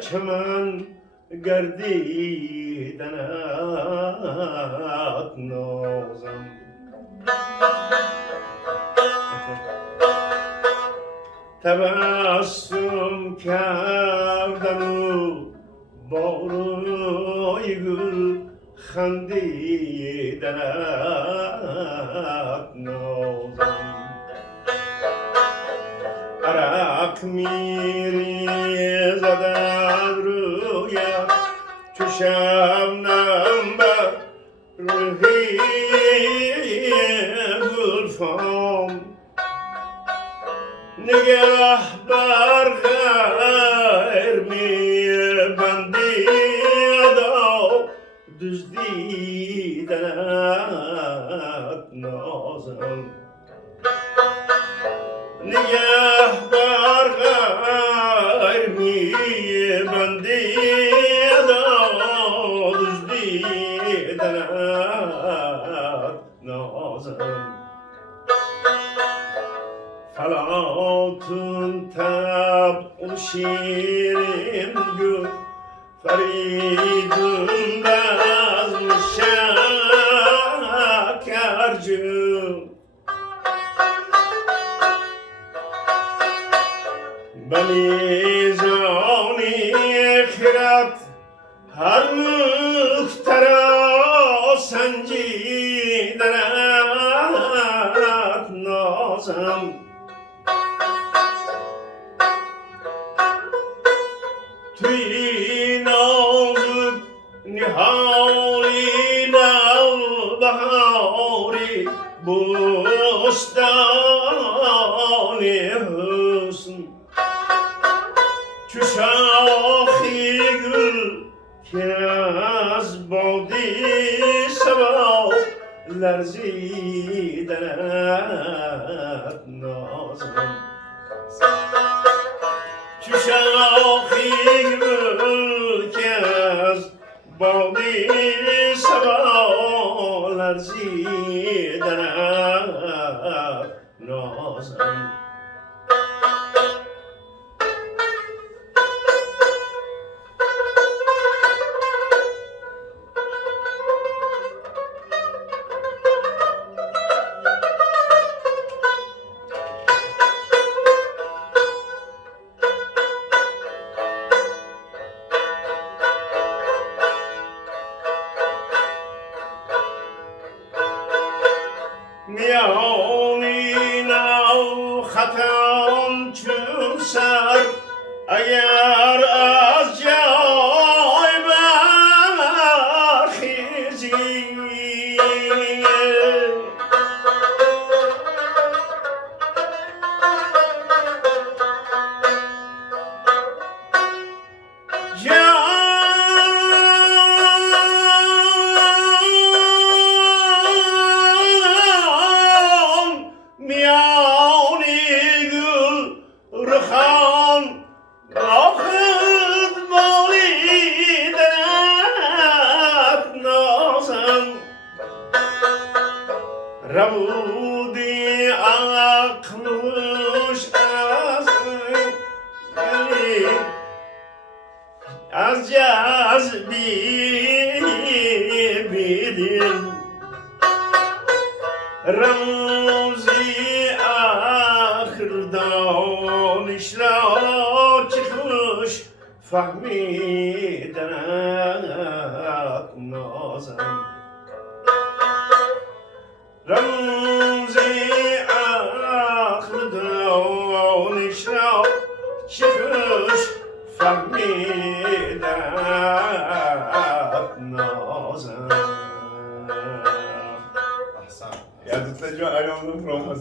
چمن گردیدنت نازم تبسم کردن و با روی گل خندیدنت نازم عرق میریزد از رویت چو شبنم بر روی گلفام نگه بر غیر میبندید و دزدیدنت نازم نگه بر غیر میبندید و دزدیدنت نازم فلاتون طبع و شیرین گل فریدون بزم شکرجو به میزانی خرد هر مخترا سنجیدنت نازم توی نازک نهالی نوبهاری بستان حسن چو شاخی گل که از بادی صبا لرزیدنت نازم چو شاخی گل که از بادی صبا لرزیدنت نازم میانی نو خطم چون سر اگر از جای برخیزی ربودی عقلش از جذبی بیدل رمزی آخر دانش را چه خوش فهمیدنت نازم رمزی آخر دانش را چه خوش فهمیدنت نازم یادت جا ایام رو فراموش